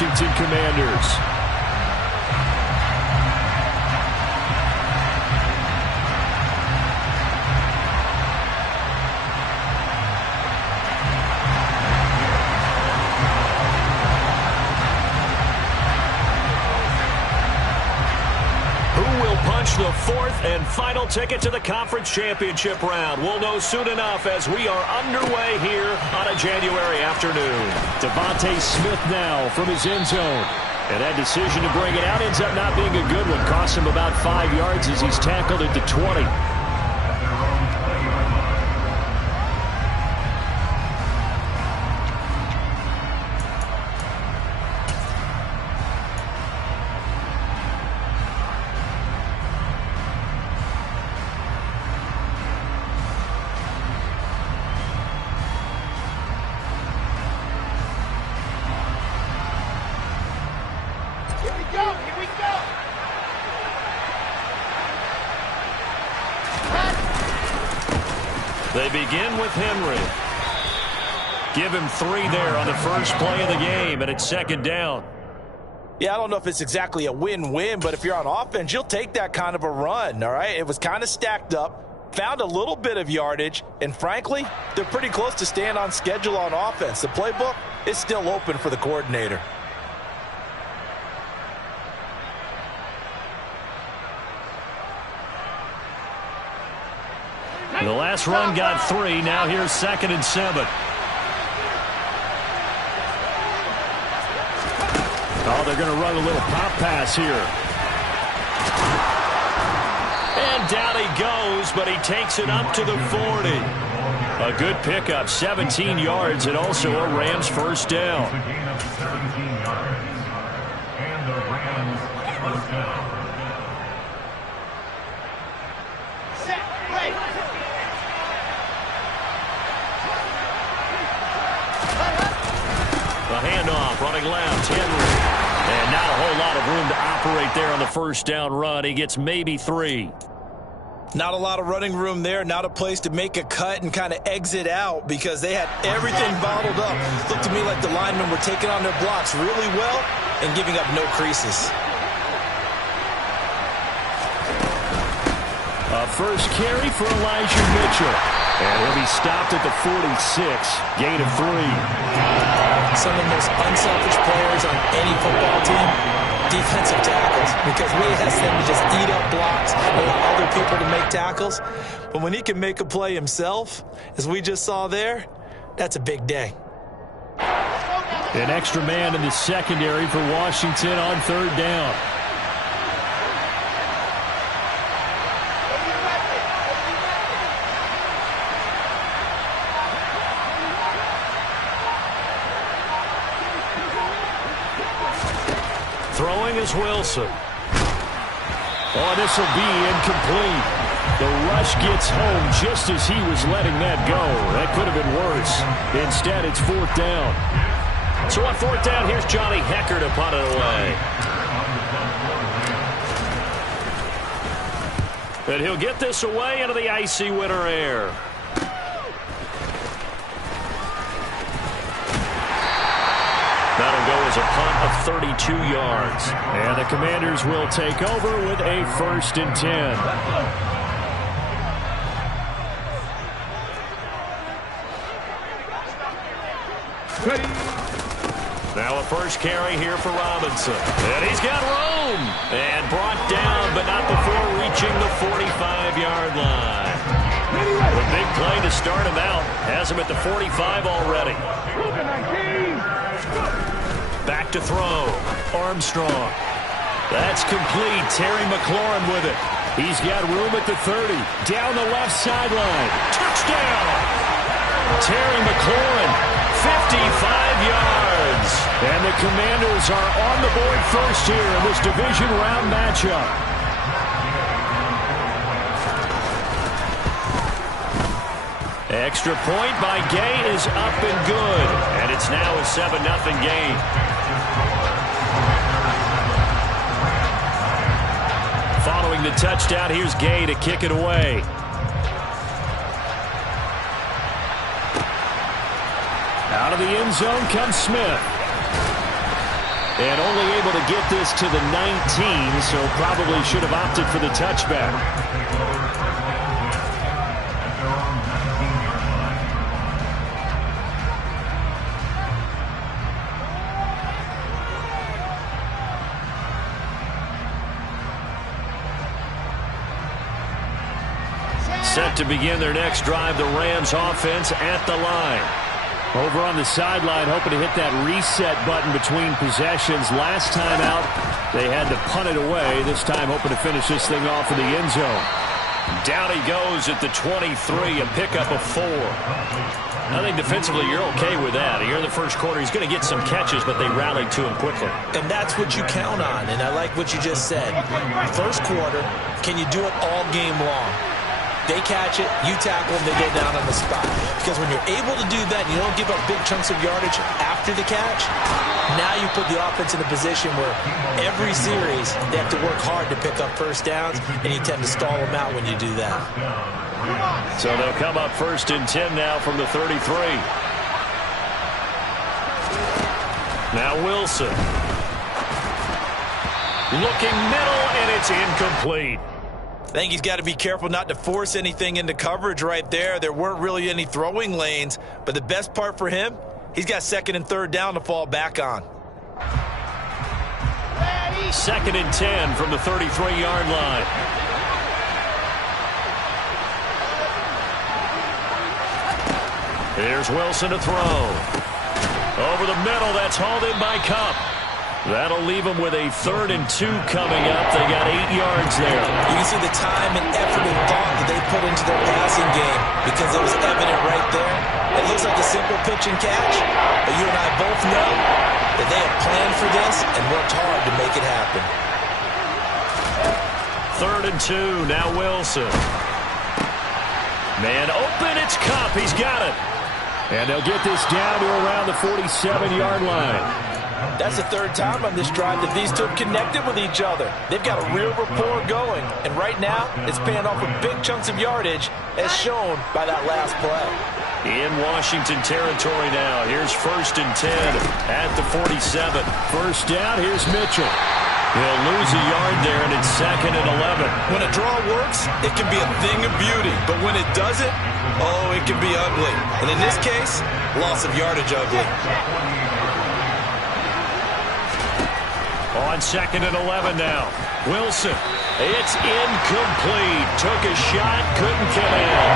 Washington Commanders. The fourth and final ticket to the conference championship round. We'll know soon enough as we are underway here on a January afternoon. Devontae Smith now from his end zone. And that decision to bring it out ends up not being a good one. Costs him about 5 yards as he's tackled at the 20. They begin with Henry. Give him 3 there on the first play of the game, and it's second down. Yeah, I don't know if it's exactly a win-win, but if you're on offense, you'll take that kind of a run, all right? It was kind of stacked up, found a little bit of yardage, and frankly, they're pretty close to staying on schedule on offense. The playbook is still open for the coordinator. The last run got 3. Now here's 2nd and 7. Oh, they're going to run a little pop pass here. And down he goes, but he takes it up to the 40. A good pickup, 17 yards, and also a Rams first down. Handoff, running left, Henry. And not a whole lot of room to operate there on the first down run. He gets maybe 3. Not a lot of running room there, not a place to make a cut and kind of exit out because they had everything bottled up. Looked to me like the linemen were taking on their blocks really well and giving up no creases. A first carry for Elijah Mitchell. And he'll be stopped at the 46, gain of 3. Some of the most unselfish players on any football team, defensive tackles, because we ask them to just eat up blocks, allow other people to make tackles. But when he can make a play himself, as we just saw there, that's a big day. An extra man in the secondary for Washington on 3rd down. Throwing is Wilson. Oh, this will be incomplete. The rush gets home just as he was letting that go. That could have been worse. Instead, it's 4th down. So on 4th down, here's Johnny Hecker to punt it away. And he'll get this away into the icy winter air. That'll go as a punt of 32 yards. And the Commanders will take over with a 1st and 10. Now a first carry here for Robinson. And he's got room. And brought down, but not before reaching the 45-yard line. A big play to start him out. Has him at the 45 already. Back to throw. Armstrong. That's complete. Terry McLaurin with it. He's got room at the 30. Down the left sideline. Touchdown! Terry McLaurin, 55 yards. And the Commanders are on the board first here in this division round matchup. Extra point by Gay is up and good. And it's now a 7-0 game. Following the touchdown, here's Gay to kick it away. Out of the end zone comes Smith. And only able to get this to the 19, so probably should have opted for the touchback. Set to begin their next drive, the Rams offense at the line. Over on the sideline, hoping to hit that reset button between possessions. Last time out, they had to punt it away. This time, hoping to finish this thing off in the end zone. Down he goes at the 23, a pickup of 4. I think defensively you're okay with that. Here in the first quarter, he's going to get some catches, but they rallied to him quickly. And that's what you count on, and I like what you just said. First quarter, can you do it all game long? They catch it, you tackle them, they go down on the spot. Because when you're able to do that, and you don't give up big chunks of yardage after the catch, now you put the offense in a position where every series they have to work hard to pick up first downs, and you tend to stall them out when you do that. So they'll come up 1st and 10 now from the 33. Now Wilson. Looking middle, and it's incomplete. I think he's got to be careful not to force anything into coverage right there. There weren't really any throwing lanes, but the best part for him, he's got 2nd and 3rd down to fall back on. 2nd and 10 from the 33-yard line. Here's Wilson to throw. Over the middle, that's hauled in by Kupp. That'll leave them with a 3rd and 2 coming up. They got 8 yards there. You can see the time and effort and thought that they put into their passing game because it was evident right there. It looks like a simple pitch and catch, but you and I both know that they have planned for this and worked hard to make it happen. 3rd and 2, now Wilson. Man open, it's Kupp. He's got it. And they'll get this down to around the 47-yard line. That's the 3rd time on this drive that these two have connected with each other. They've got a real rapport going, and right now it's paying off with big chunks of yardage as shown by that last play. In Washington territory now. Here's 1st and 10 at the 47. First down, here's Mitchell. He'll lose a yard there, and it's 2nd and 11. When a draw works, it can be a thing of beauty, but when it doesn't, oh, it can be ugly. And in this case, loss of yardage ugly. On 2nd and 11 now. Wilson. It's incomplete. Took a shot, couldn't get in.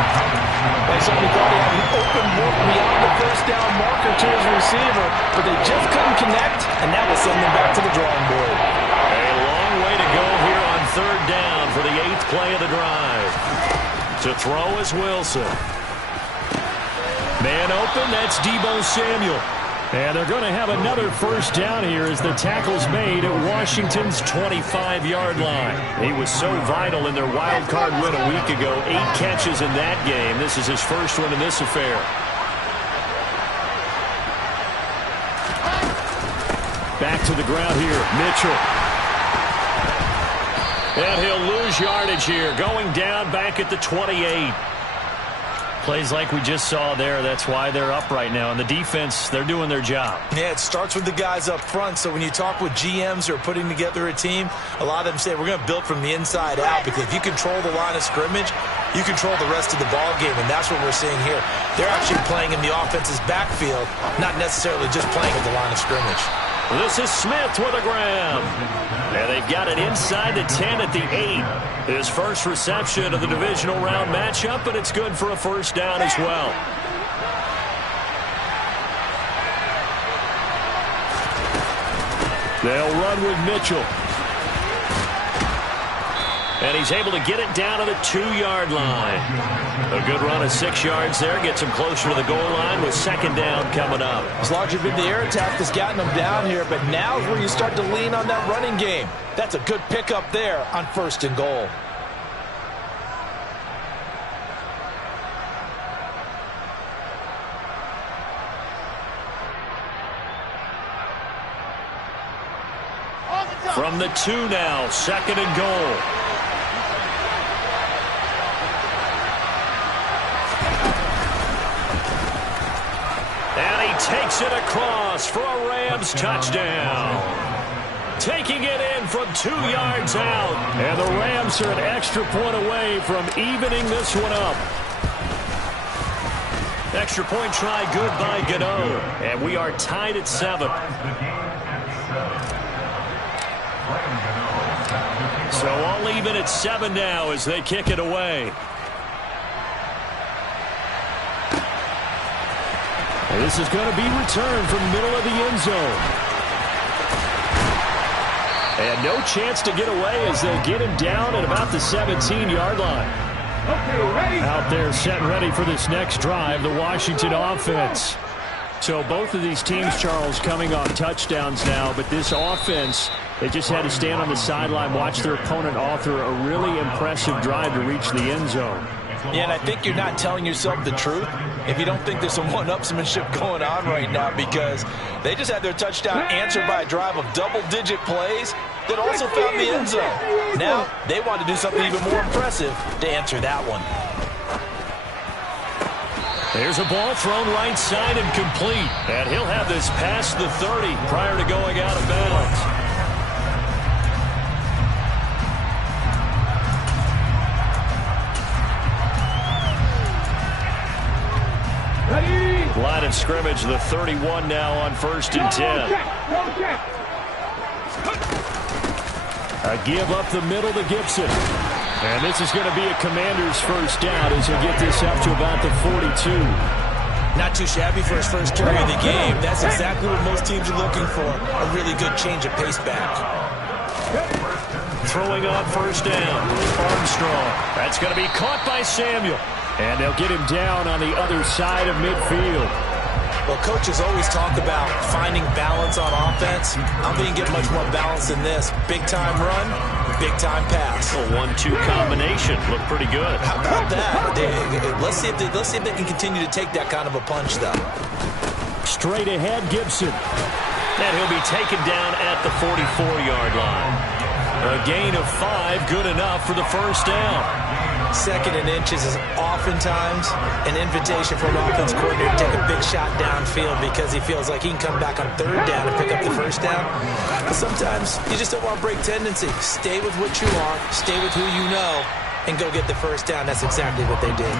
Like somebody thought he had an open look beyond the first down marker to his receiver, but they just couldn't connect, and that will send them back to the drawing board. A long way to go here on 3rd down for the 8th play of the drive. To throw is Wilson. Man open, that's Deebo Samuel. And they're going to have another first down here as the tackle's made at Washington's 25-yard line. He was so vital in their wild card win a week ago. 8 catches in that game. This is his first one in this affair. Back to the ground here, Mitchell. And he'll lose yardage here. Going down back at the 28. Plays like we just saw there. That's why they're up right now. And the defense, they're doing their job. Yeah, it starts with the guys up front. So when you talk with GMs who are putting together a team, a lot of them say we're going to build from the inside out, because if you control the line of scrimmage, you control the rest of the ball game, and that's what we're seeing here. They're actually playing in the offense's backfield, not necessarily just playing at the line of scrimmage. This is Smith with a grab. And they've got it inside the 10 at the 8. His first reception of the divisional round matchup, but it's good for a first down as well. They'll run with Mitchell. And he's able to get it down to the 2-yard line. A good run of 6 yards there. Gets him closer to the goal line with 2nd down coming up. It's largely been the air attack that's gotten them down here, but now is where you start to lean on that running game. That's a good pickup there on 1st and goal. From the 2 now, 2nd and goal. And he takes it across for a Rams touchdown. taking it in from 2 yards out. And the Rams are an extra point away from evening this one up. Extra point try good by Gano. And we are tied at 7. So all even at 7 now as they kick it away. And this is going to be returned from the middle of the end zone. And no chance to get away as they get him down at about the 17-yard line. Out there set and ready for this next drive, the Washington offense. So both of these teams, Charles, coming off touchdowns now, but this offense, they just had to stand on the sideline, watch their opponent author a really impressive drive to reach the end zone. Yeah, and I think you're not telling yourself the truth if you don't think there's some one-upsmanship going on right now, because they just had their touchdown answered by a drive of double-digit plays that also found the end zone. Now, they want to do something even more impressive to answer that one. There's a ball thrown right side and complete. And he'll have this past the 30 prior to going out of bounds. Line of scrimmage, the 31 now on 1st and 10. A give up the middle to Gibson. And this is going to be a Commanders first down as he'll get this up to about the 42. Not too shabby for his first carry of the game. That's exactly what most teams are looking for, a really good change of pace back. Throwing on 1st down, Armstrong. That's going to be caught by Samuel. And they'll get him down on the other side of midfield. Well, coaches always talk about finding balance on offense. I don't think you can get much more balance than this. Big-time run, big-time pass. A 1-2 combination. Looked pretty good. How about that? Let's see if they can continue to take that kind of a punch, though. Straight ahead, Gibson. And he'll be taken down at the 44-yard line. A gain of 5, good enough for the first down. 2nd and inches is oftentimes an invitation for an offense coordinator to take a big shot downfield because he feels like he can come back on 3rd down and pick up the first down. But sometimes you just don't want to break tendency. Stay with what you are, stay with who you know, and go get the first down. That's exactly what they did.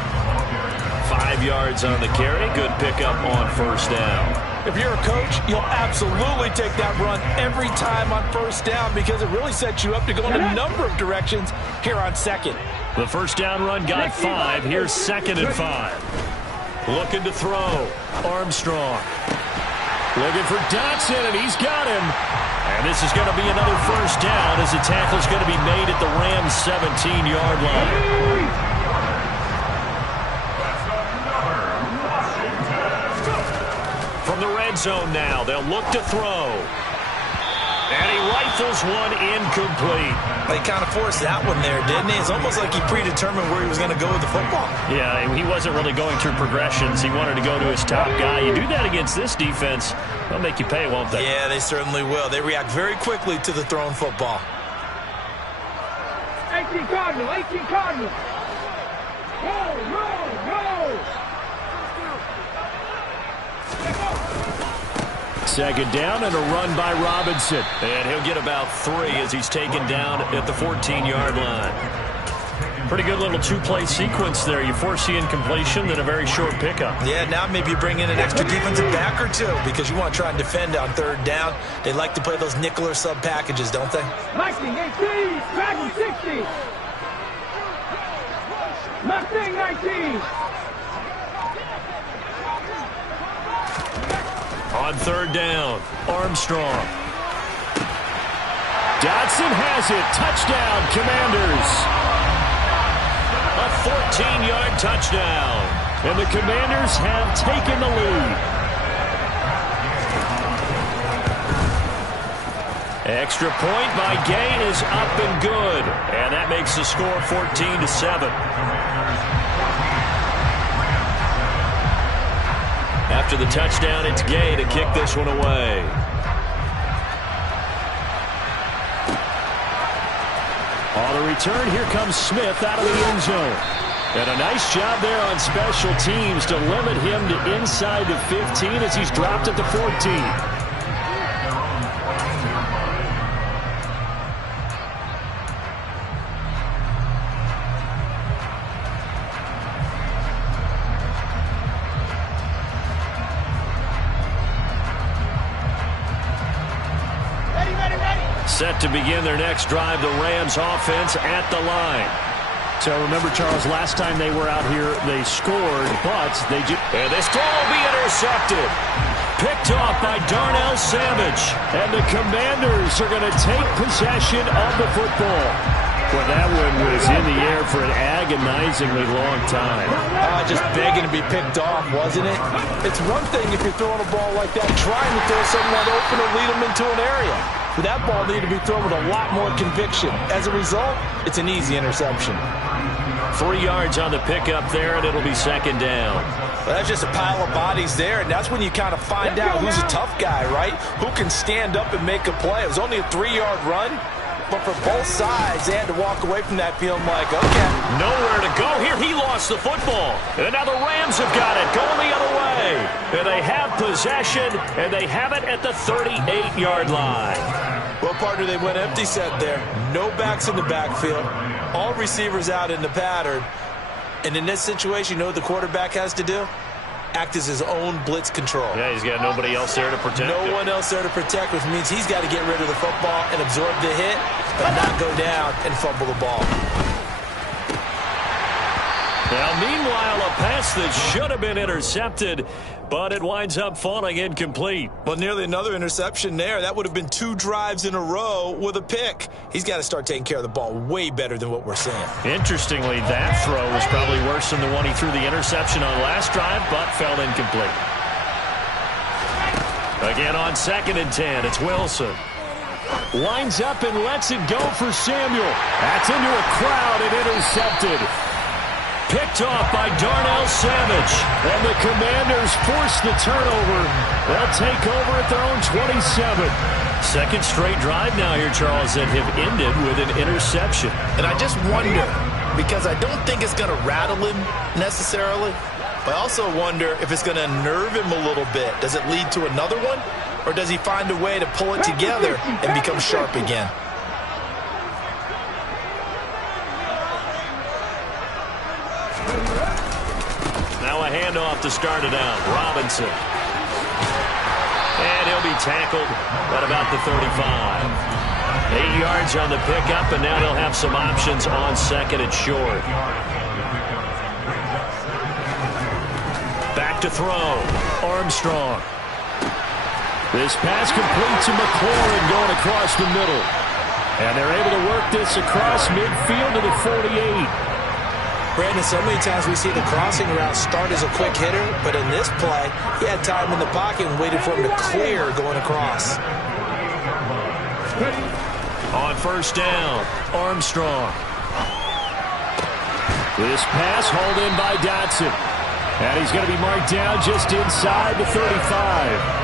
5 yards on the carry. Good pickup on 1st down. If you're a coach, you'll absolutely take that run every time on 1st down because it really sets you up to go in a number of directions here on 2nd. The first down run got 5. Here's 2nd and 5. Looking to throw. Armstrong. Looking for Dotson, and he's got him. And this is going to be another first down as the tackle's going to be made at the Rams' 17-yard line. From the red zone now, they'll look to throw. And he rifles one incomplete. He kind of forced that one there, didn't he? It's almost like he predetermined where he was going to go with the football. Yeah, he wasn't really going through progressions. He wanted to go to his top guy. You do that against this defense, they'll make you pay, won't they? Yeah, they certainly will. They react very quickly to the thrown football. 18 Cardinal, 18 Cardinal. Go, go, go. 2nd down and a run by Robinson. And he'll get about 3 as he's taken down at the 14-yard line. Pretty good little 2-play sequence there. You force the incompletion, then a very short pickup. Yeah, now maybe you bring in an extra defensive back or 2 because you want to try and defend on 3rd down. They like to play those nickel or sub packages, don't they? 19, 18, Dragon 60. Mustang 19. On 3rd down, Armstrong. Dotson has it. Touchdown, Commanders. A 14-yard touchdown. And the Commanders have taken the lead. Extra point by Gay is up and good. And that makes the score 14-7. After the touchdown, it's Gay to kick this one away. On the return, here comes Smith out of the end zone. And a nice job there on special teams to limit him to inside the 15 as he's dropped at the 14. Set to begin their next drive, the Rams offense at the line. So remember, Charles, last time they were out here, they scored, but they just... And this throw will be intercepted. Picked off by Darnell Savage. And the Commanders are going to take possession of the football. Well, that one was in the air for an agonizingly long time. Just begging to be picked off, wasn't it? It's one thing if you're throwing a ball like that, trying to throw someone open or lead them into an area. But that ball needed to be thrown with a lot more conviction. As a result, it's an easy interception. 3 yards on the pickup there, and it'll be second down. Well, that's just a pile of bodies there, and that's when you kind of find out who's a tough guy, right? Who can stand up and make a play. It was only a 3-yard run, but for both sides, they had to walk away from that feeling like, okay. Nowhere to go here. He lost the football. And now the Rams have got it, going the other way. And they have possession, and they have it at the 38-yard line. Well, partner, they went empty set there. No backs in the backfield. All receivers out in the pattern. And in this situation, you know what the quarterback has to do? Act as his own blitz control. Yeah, he's got nobody else there to protect him. No one else there to protect, which means he's got to get rid of the football and absorb the hit, but not go down and fumble the ball. Now, meanwhile, a pass that should have been intercepted, but it winds up falling incomplete. Well, nearly another interception there. That would have been 2 drives in a row with a pick. He's got to start taking care of the ball way better than what we're seeing. Interestingly, that throw was probably worse than the one he threw the interception on last drive, but fell incomplete. Again on 2nd and 10, it's Wilson. Lines up and lets it go for Samuel. That's into a crowd and intercepted. Picked off by Darnell Savage. And the Commanders force the turnover. They'll take over at their own 27. Second straight drive now here, Charles, that have ended with an interception. And I just wonder, because I don't think it's going to rattle him necessarily, but I also wonder if it's going to nerve him a little bit. Does it lead to another one? Or does he find a way to pull it together and become sharp again? Now a handoff to start it out. Robinson. And he'll be tackled at about the 35. 8 yards on the pickup, and now they'll have some options on 2nd and short. Back to throw. Armstrong. This pass complete to McLaurin going across the middle. And they're able to work this across midfield to the 48. Brandon, so many times we see the crossing route start as a quick hitter, but in this play, he had time in the pocket and waited for him to clear going across. On 1st down, Armstrong. This pass hauled in by Dotson. And he's going to be marked down just inside the 35.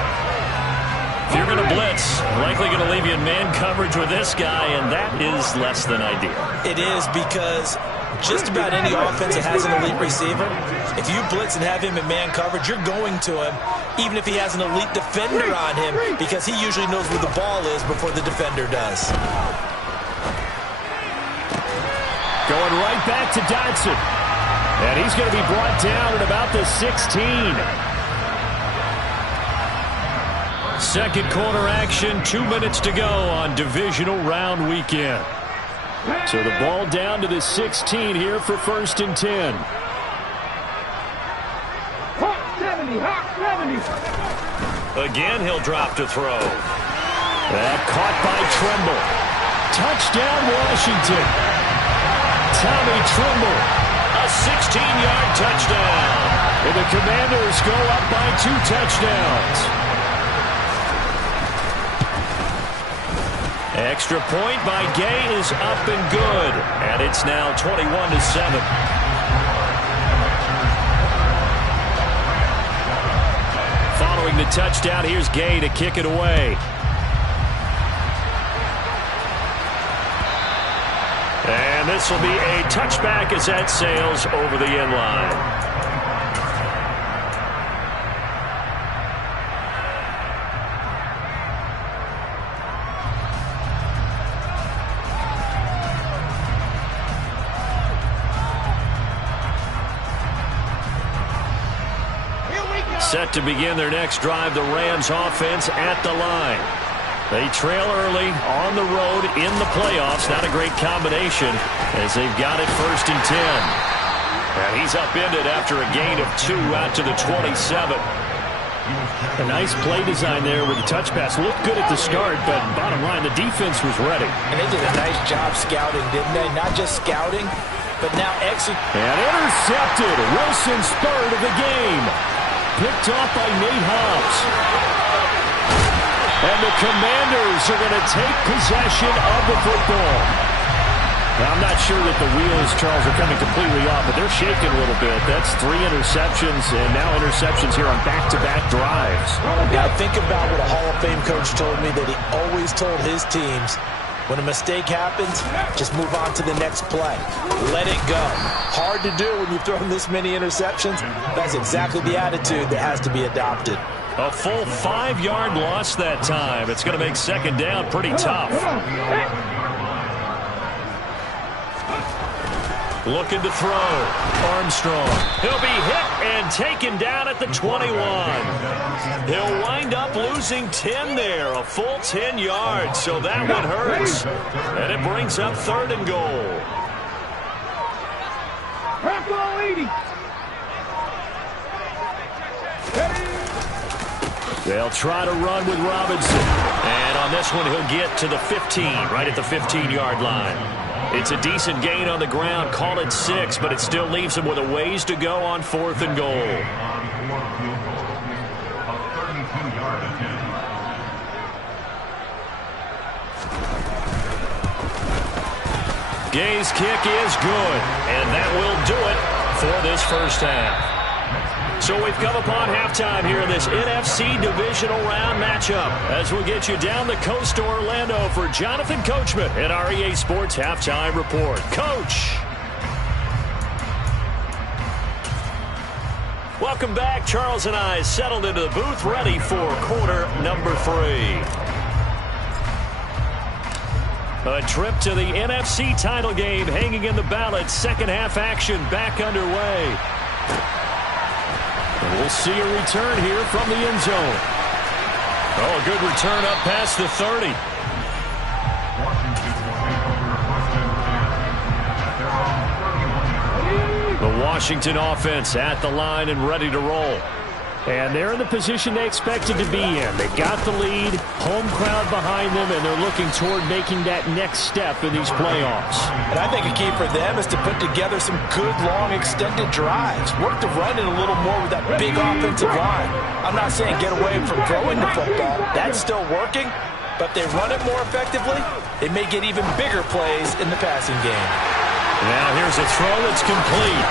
If you're going to blitz, likely going to leave you in man coverage with this guy, and that is less than ideal. It is, because just about any offense that has an elite receiver, if you blitz and have him in man coverage, you're going to him, even if he has an elite defender on him, because he usually knows where the ball is before the defender does. Going right back to Dotson. And he's going to be brought down at about the 16. Second quarter action, 2 minutes to go on divisional round weekend. So the ball down to the 16 here for 1st and 10. Hawk 70, Hawk 70. Again, he'll drop to throw. That caught by Tremble. Touchdown, Washington. Tommy Tremble. A 16-yard touchdown. And the Commanders go up by 2 touchdowns. Extra point by Gay is up and good. And it's now 21-7. Following the touchdown, here's Gay to kick it away. And this will be a touchback as that sails over the end line. Set to begin their next drive, the Rams offense at the line. They trail early on the road in the playoffs. Not a great combination as they've got it 1st and 10. And he's upended after a gain of 2 out to the 27. A nice play design there with the touch pass. Looked good at the start, but bottom line, the defense was ready. And they did a nice job scouting, didn't they? Not just scouting, but now executing. And intercepted. Wilson's 3rd of the game. Picked off by Nate Hobbs. And the Commanders are going to take possession of the football. Now, I'm not sure that the wheels, Charles, are coming completely off, but they're shaking a little bit. That's 3 interceptions, and now interceptions here on back-to-back drives. Now, think about what a Hall of Fame coach told me, that he always told his teams, when a mistake happens, just move on to the next play. Let it go. Hard to do when you've thrown this many interceptions. That's exactly the attitude that has to be adopted. A full 5-yard loss that time. It's going to make 2nd down pretty tough. Looking to throw. Armstrong. He'll be hit and taken down at the 21. He'll wind up losing 10 there. A full 10 yards, so that one hurts. And it brings up 3rd and goal. They'll try to run with Robinson. And on this one, he'll get to the 15, right at the 15-yard line. It's a decent gain on the ground. Call it 6, but it still leaves him with a ways to go on 4th and goal. Gay's kick is good, and that will do it for this 1st half. So we've come upon halftime here in this NFC Divisional Round matchup as we'll get you down the coast to Orlando for Jonathan Coachman in our EA Sports Halftime Report. Coach! Welcome back. Charles and I settled into the booth ready for quarter number 3. A trip to the NFC title game hanging in the balance. 2nd half action back underway. And we'll see a return here from the end zone. Oh, a good return up past the 30. The Washington offense at the line and ready to roll. And they're in the position they expected to be in. They got the lead, home crowd behind them, and they're looking toward making that next step in these playoffs. And I think a key for them is to put together some good, long, extended drives. Work the run in a little more with that big offensive line. I'm not saying get away from throwing the football. That's still working. But if they run it more effectively, they may get even bigger plays in the passing game. Now here's a throw that's complete.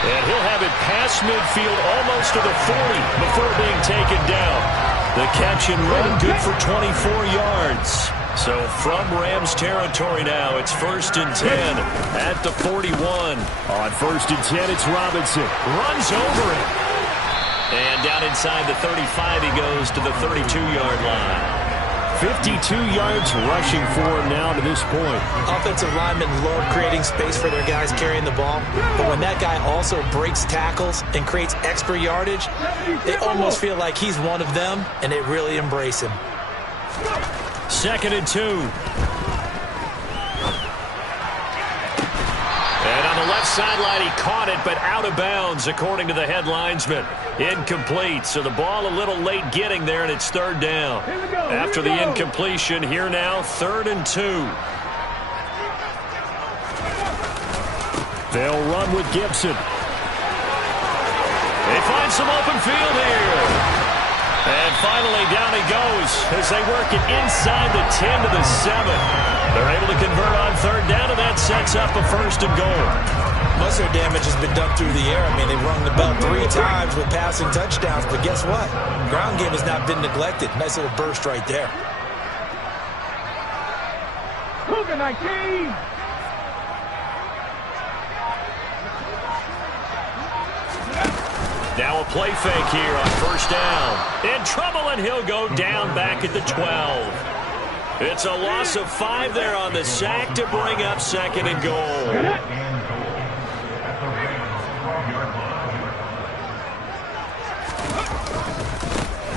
And he'll have it past midfield almost to the 40 before being taken down. The catch and run good for 24 yards. So from Rams territory now, it's 1st and 10 at the 41. On 1st and 10, it's Robinson. Runs over it. And down inside the 35, he goes to the 32-yard line. 52 yards rushing for him now to this point. Offensive linemen love creating space for their guys carrying the ball. But when that guy also breaks tackles and creates extra yardage, they almost feel like he's one of them, and they really embrace him. 2nd and 2. And on the left sideline, he caught it, but out of bounds, according to the head linesman. Incomplete, so the ball a little late getting there, and it's 3rd down. After the incompletion, here now, 3rd and 2. They'll run with Gibson. They find some open field here. And finally, down he goes as they work it inside the 10 to the 7. They're able to convert on 3rd down, and that sets up a 1st and goal. Most of their damage has been done through the air. I mean, they've rung the bell 3 times with passing touchdowns, but guess what? Ground game has not been neglected. Nice little burst right there. Cougar 19. Now a play fake here on 1st down. In trouble, and he'll go down back at the 12. It's a loss of 5 there on the sack to bring up 2nd and goal.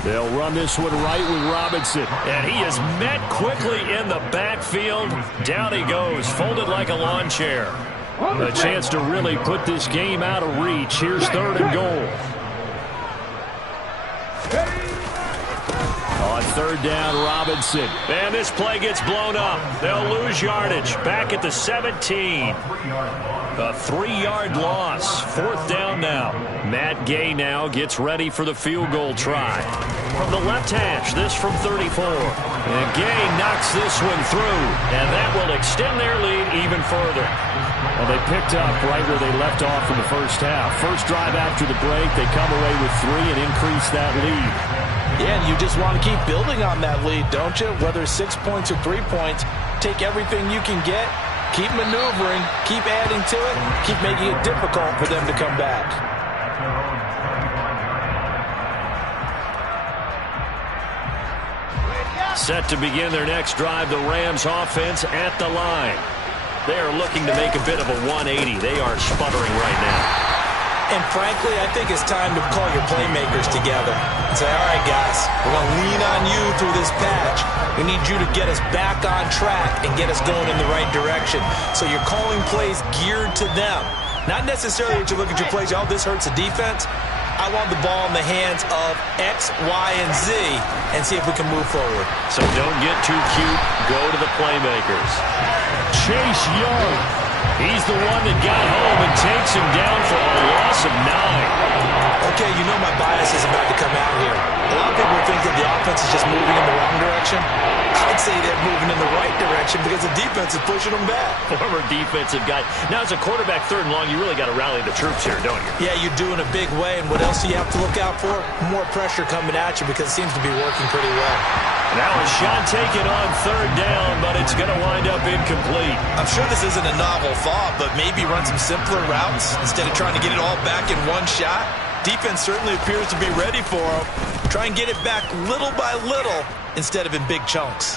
They'll run this one right with Robinson. And he is met quickly in the backfield. Down he goes, folded like a lawn chair. A chance to really put this game out of reach. Here's 3rd and goal. On 3rd down, Robinson. And this play gets blown up. They'll lose yardage. Back at the 17. A 3-yard loss. 4th down now. Matt Gay now gets ready for the field goal try. From the left hash, this from 34. And Gay knocks this one through. And that will extend their lead even further. Well, they picked up right where they left off in the first half. First drive after the break, they come away with 3 and increase that lead. Yeah, and you just want to keep building on that lead, don't you? Whether it's 6 points or 3 points, take everything you can get, keep maneuvering, keep adding to it, keep making it difficult for them to come back. Set to begin their next drive, the Rams offense at the line. They are looking to make a bit of a 180. They are sputtering right now. And frankly, I think it's time to call your playmakers together and say, all right, guys, we're going to lean on you through this patch. We need you to get us back on track and get us going in the right direction. So you're calling plays geared to them. Not necessarily that you look at your plays, oh, this hurts the defense. I want the ball in the hands of X, Y, and Z and see if we can move forward. So don't get too cute. Go to the playmakers. Chase Young. He's the one that got home and takes him down for a loss of 9. Okay, you know my bias is about to come out here. A lot of people think that the offense is just moving in the wrong direction. I'd say they're moving in the right direction because the defense is pushing them back. Former defensive guy. Now, as a quarterback, 3rd and long, you really got to rally the troops here, don't you? Yeah, you do in a big way. And what else do you have to look out for? More pressure coming at you because it seems to be working pretty well. Now a shot taken on 3rd down, but it's going to wind up incomplete. I'm sure this isn't a novel thought, but maybe run some simpler routes instead of trying to get it all back in one shot. Defense certainly appears to be ready for him. Try and get it back little by little instead of in big chunks.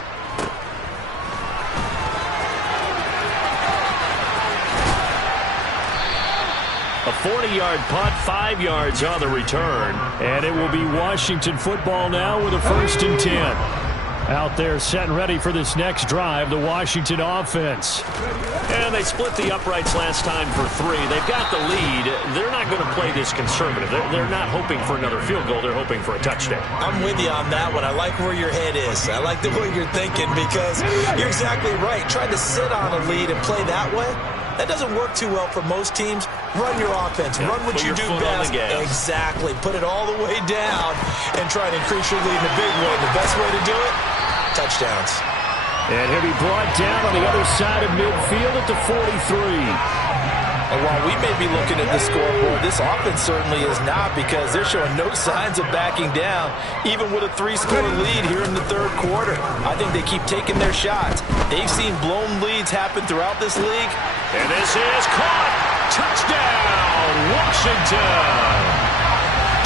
A 40-yard punt, 5 yards on the return. And it will be Washington football now with a 1st and 10. Out there set and ready for this next drive, the Washington offense. And they split the uprights last time for 3. They've got the lead. They're not going to play this conservative. They're not hoping for another field goal. They're hoping for a touchdown. I'm with you on that one. I like where your head is. I like the way you're thinking because you're exactly right. Trying to sit on a lead and play that way, that doesn't work too well for most teams. Run your offense. Run what you do best. Exactly. Put it all the way down and try to increase your lead in a big way. The best way to do it, touchdowns. And he'll be brought down on the other side of midfield at the 43. And while we may be looking at the scoreboard, this offense certainly is not because they're showing no signs of backing down, even with a 3-score lead here in the 3rd quarter. I think they keep taking their shots. They've seen blown leads happen throughout this league. And this is caught. Touchdown, Washington.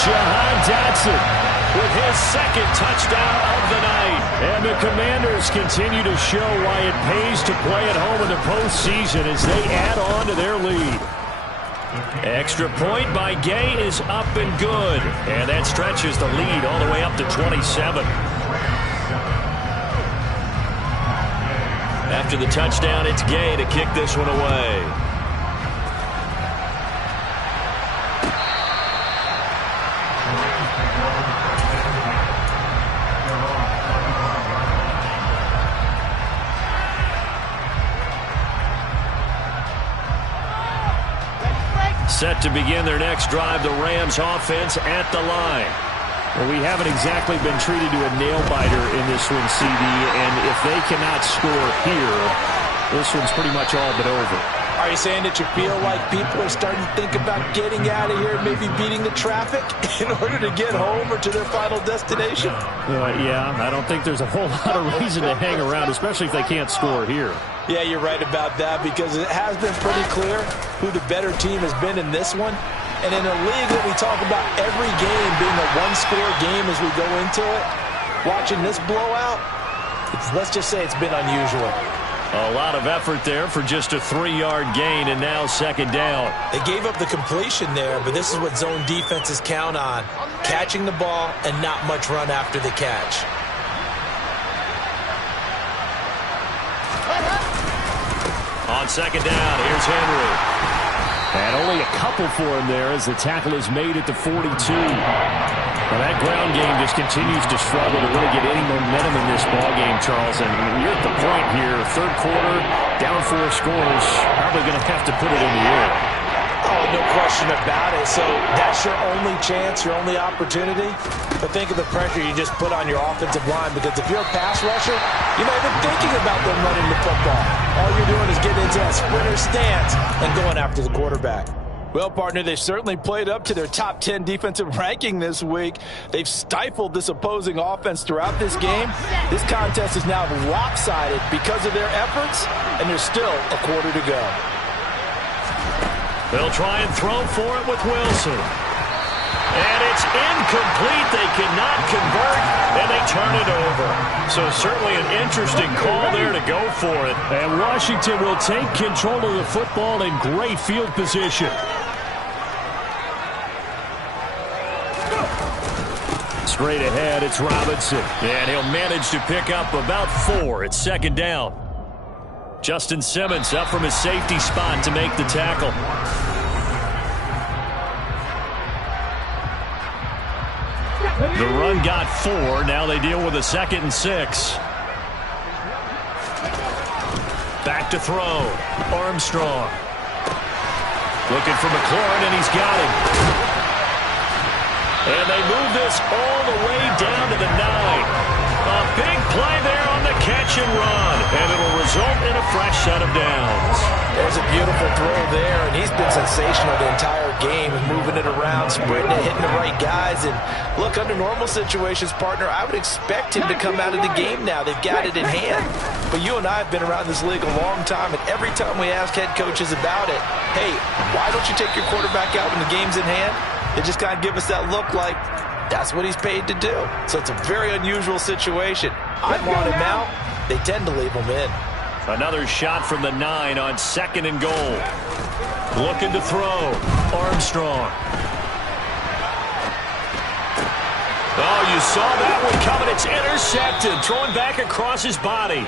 Jahan Dotson with his 2nd touchdown of the night. And the Commanders continue to show why it pays to play at home in the postseason as they add on to their lead. Extra point by Gay is up and good. And that stretches the lead all the way up to 27. After the touchdown, it's Gay to kick this one away. Set to begin their next drive, the Rams offense at the line. Well, we haven't exactly been treated to a nail-biter in this one, CD, and if they cannot score here, this one's pretty much all but over. Are you saying that you feel like people are starting to think about getting out of here, maybe beating the traffic in order to get home or to their final destination? Yeah, I don't think there's a whole lot of reason to hang around, especially if they can't score here. Yeah, you're right about that because it has been pretty clear who the better team has been in this one. And in a league that we talk about every game being a one-score game as we go into it, watching this blowout, let's just say it's been unusual. A lot of effort there for just a 3-yard gain, and now 2nd down. They gave up the completion there, but this is what zone defenses count on. catching the ball and not much run after the catch. On second down, here's Henry. And only a couple for him there as the tackle is made at the 42. Well, that ground game just continues to struggle to really get any momentum in this ball game, Charles. And you're at the point here, third quarter, down 4 scores, probably going to have to put it in the air. Oh, no question about it. So that's your only chance, your only opportunity. But think of the pressure you just put on your offensive line, because if you're a pass rusher, you're not even thinking about them running the football. All you're doing is getting into that sprinter stance and going after the quarterback. Well, partner, they've certainly played up to their top 10 defensive ranking this week. They've stifled this opposing offense throughout this game. This contest is now lopsided because of their efforts, and there's still a quarter to go. They'll try and throw for it with Wilson. And it's incomplete. They cannot convert, and they turn it over. So certainly an interesting call there to go for it. And Washington will take control of the football in great field position. Straight ahead, it's Robinson. And he'll manage to pick up about 4. It's second down. Justin Simmons up from his safety spot to make the tackle. The run got 4. Now they deal with a 2nd and 6. Back to throw. Armstrong. Looking for McLaurin, and he's got him. And they move this all the way down to the 9. A big play there on the catch and run. And it'll result in a fresh set of downs. There's a beautiful throw there, and he's been sensational the entire game, moving it around, sprinting it, hitting the right guys. And look, under normal situations, partner, I would expect him to come out of the game now. They've got it in hand. But you and I have been around this league a long time, and every time we ask head coaches about it, hey, why don't you take your quarterback out when the game's in hand? They just kind of give us that look like that's what he's paid to do. So it's a very unusual situation. I want him out. They tend to leave him in. Another shot from the 9 on 2nd and goal. Looking to throw. Armstrong. Oh, you saw that one coming. It's intercepted. Throwing back across his body.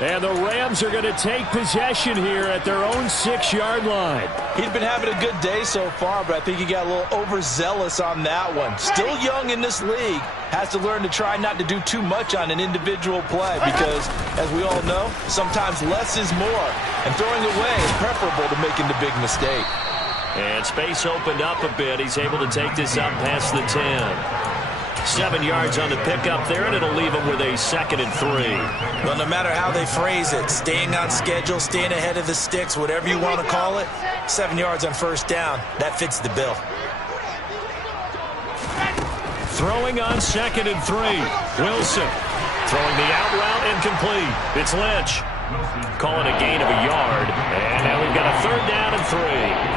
And the Rams are going to take possession here at their own 6-yard line. He's been having a good day so far, but I think he got a little overzealous on that one. Still young in this league. Has to learn to try not to do too much on an individual play because, as we all know, sometimes less is more. And throwing away is preferable to making the big mistake. And space opened up a bit. He's able to take this up past the 10. 7 yards on the pickup there, and it'll leave him with a 2nd and 3. Well, no matter how they phrase it, staying on schedule, staying ahead of the sticks, whatever you want to call it, 7 yards on first down, that fits the bill. Throwing on 2nd and 3. Wilson throwing the out route incomplete. It's Lynch. Calling a gain of a yard. And now we've got a 3rd down and 3.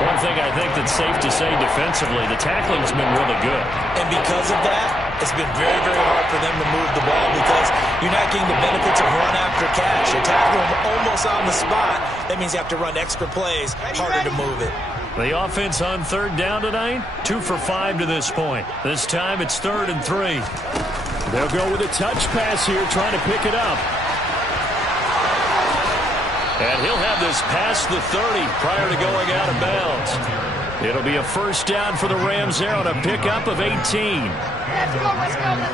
One thing I think that's safe to say defensively, the tackling's been really good. And because of that, it's been very, very hard for them to move the ball because you're not getting the benefits of run after catch. You tackle them almost on the spot. That means you have to run extra plays, harder to move it. The offense on 3rd down tonight, 2 for 5 to this point. This time it's 3rd and 3. They'll go with a touch pass here, trying to pick it up. And he'll have this past the 30 prior to going out of bounds. It'll be a 1st down for the Rams there on a pickup of 18. Let's go, let's go, let's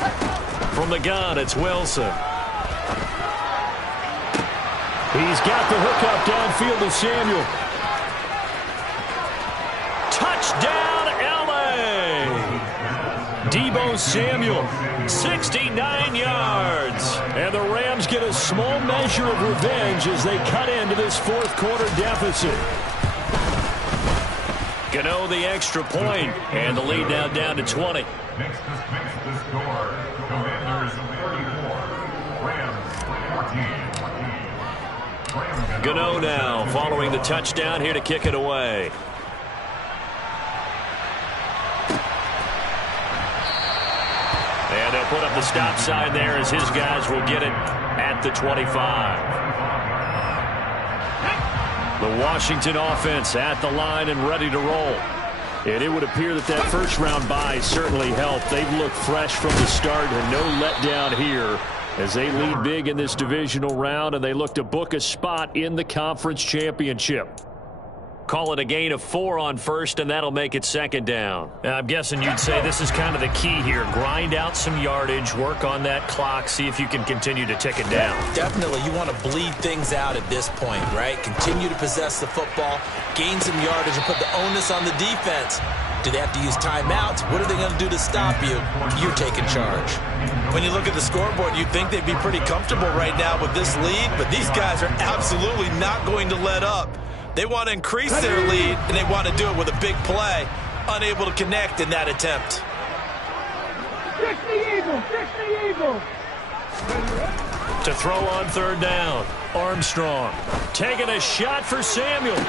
go. From the gun, it's Wilson. He's got the hookup downfield to Samuel. Touchdown, L.A. Deebo Samuel, 69 yards. And the Rams get a small measure of revenge as they cut into this 4th quarter deficit. Gano the extra point, and the lead now down to 20. Next the score. Commanders 34, Rams 14. Gano now following the touchdown here to kick it away. And they'll put up the stop sign there as his guys will get it at the 25. The Washington offense at the line and ready to roll. And it would appear that that first-round bye certainly helped. They've looked fresh from the start and no letdown here as they lead big in this divisional round, and they look to book a spot in the conference championship. Call it a gain of 4 on first, and that'll make it second down. I'm guessing you'd say this is kind of the key here. Grind out some yardage, work on that clock, see if you can continue to tick it down. Definitely, you want to bleed things out at this point, right? Continue to possess the football, gain some yardage, and put the onus on the defense. Do they have to use timeouts? What are they going to do to stop you? You're taking charge. When you look at the scoreboard, you'd think they'd be pretty comfortable right now with this lead, but these guys are absolutely not going to let up. They want to increase their lead, and they want to do it with a big play. Unable to connect in that attempt. 60 Eagles, 60 Eagles. To throw on third down, Armstrong taking a shot for Samuel.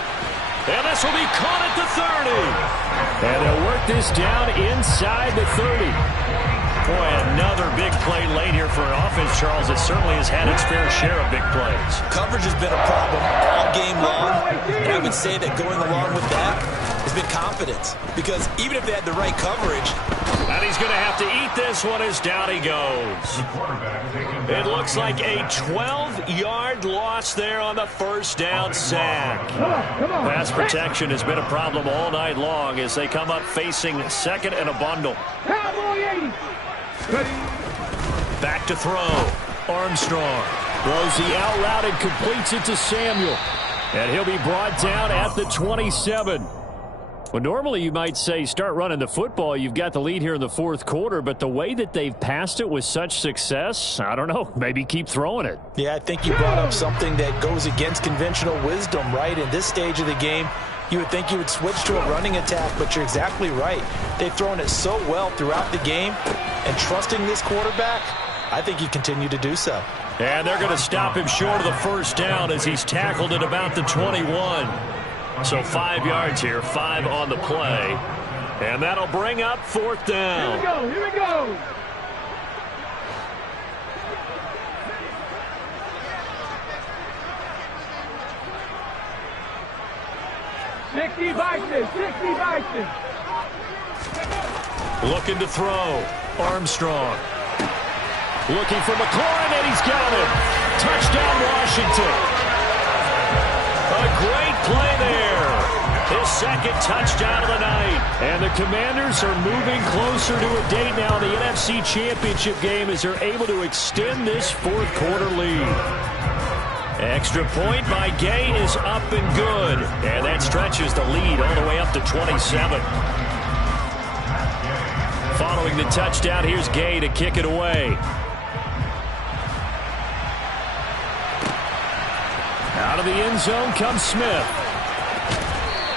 And this will be caught at the 30. And they'll work this down inside the 30. Boy, another big play late here for an offense, Charles, that certainly has had its fair share of big plays. Coverage has been a problem all game long, and I would say that going along with that has been confidence. Because even if they had the right coverage... And he's going to have to eat this one as down he goes. It looks like a 12-yard loss there on the first down sack. Pass protection has been a problem all night long as they come up facing second and a bundle. Cowboy 80. Back to throw. Armstrong Throws the out route and completes it to Samuel. And he'll be brought down at the 27. Well, normally you might say start running the football. You've got the lead here in the fourth quarter, but the way that they've passed it with such success, I don't know, maybe keep throwing it. Yeah, I think you brought up something that goes against conventional wisdom, right? In this stage of the game, you would think you would switch to a running attack, but you're exactly right. They've thrown it so well throughout the game, and trusting this quarterback, I think you continue to do so. And they're going to stop him short of the first down as he's tackled at about the 21. So 5 yards here, 5 on the play. And that'll bring up fourth down. Here we go, here we go. Sixty Bison. Looking to throw. Armstrong. Looking for McLaurin, and he's got it. Touchdown, Washington. A great play there. His second touchdown of the night. And the Commanders are moving closer to a date now in the NFC Championship game as they're able to extend this fourth quarter lead. Extra point by Gay is up and good. And that stretches the lead all the way up to 27. Following the touchdown, here's Gay to kick it away. Out of the end zone comes Smith.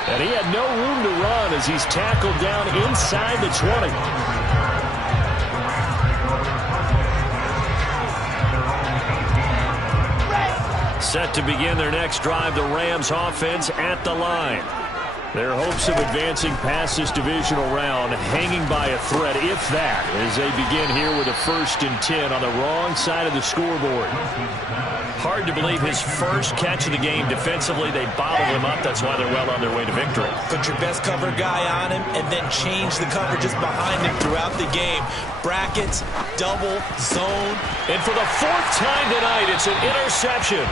And he had no room to run as he's tackled down inside the 20. Set to begin their next drive, the Rams offense at the line. Their hopes of advancing past this divisional round hanging by a thread, if that, as they begin here with a 1st and 10 on the wrong side of the scoreboard. Hard to believe his first catch of the game defensively. They bottled him up. That's why they're well on their way to victory. Put your best cover guy on him and then change the coverages behind him throughout the game. Brackets, double, zone. And for the 4th time tonight, it's an interception.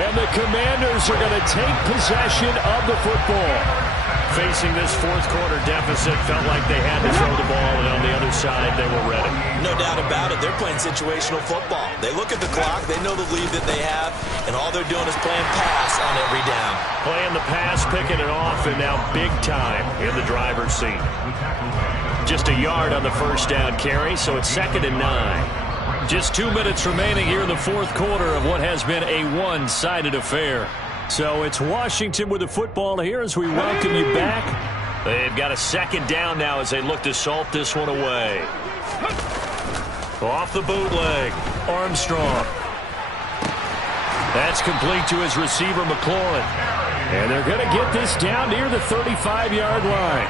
And the Commanders are going to take possession of the football. Facing this fourth quarter deficit, felt like they had to throw the ball, and on the other side, they were ready. No doubt about it. They're playing situational football. They look at the clock, they know the lead that they have, and all they're doing is playing pass on every down. Playing the pass, picking it off, and now big time in the driver's seat. Just a yard on the first down carry, so it's 2nd and 9. Just 2 minutes remaining here in the fourth quarter of what has been a one-sided affair. So it's Washington with the football here as we welcome you back. They've got a 2nd down now as they look to salt this one away. Off the bootleg, Armstrong. That's complete to his receiver, McLaurin. And they're going to get this down near the 35-yard line.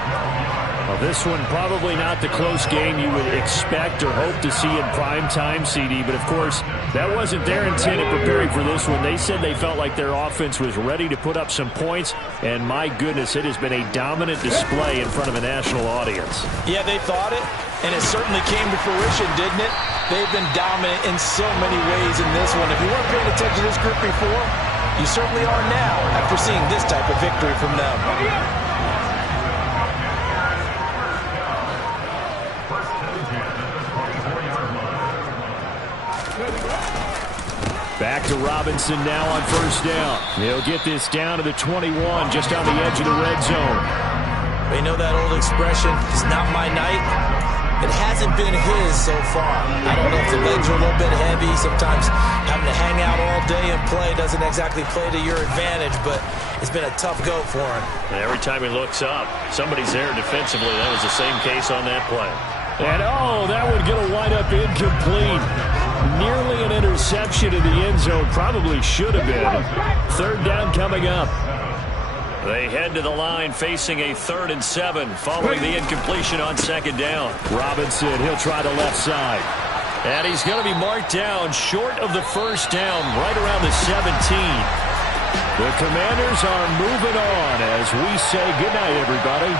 Well, this one probably not the close game you would expect or hope to see in prime time, CD. But, of course, that wasn't their intent in preparing for this one. They said they felt like their offense was ready to put up some points. And, my goodness, it has been a dominant display in front of a national audience. Yeah, they thought it, and it certainly came to fruition, didn't it? They've been dominant in so many ways in this one. If you weren't paying attention to this group before, you certainly are now after seeing this type of victory from them. Back to Robinson now on first down. He'll get this down to the 21, just on the edge of the red zone. We know that old expression, it's not my night. It hasn't been his so far. I don't know if the legs are a little bit heavy. Sometimes having to hang out all day and play doesn't exactly play to your advantage, but it's been a tough go for him. And every time he looks up, somebody's there defensively. That was the same case on that play. And, that would get a wind-up incomplete. Nearly an interception in the end zone. Probably should have been. Third down coming up. They head to the line facing a 3rd and 7 following the incompletion on second down. Robinson, he'll try the left side. And he's going to be marked down short of the first down, right around the 17. The Commanders are moving on as we say goodnight, everybody.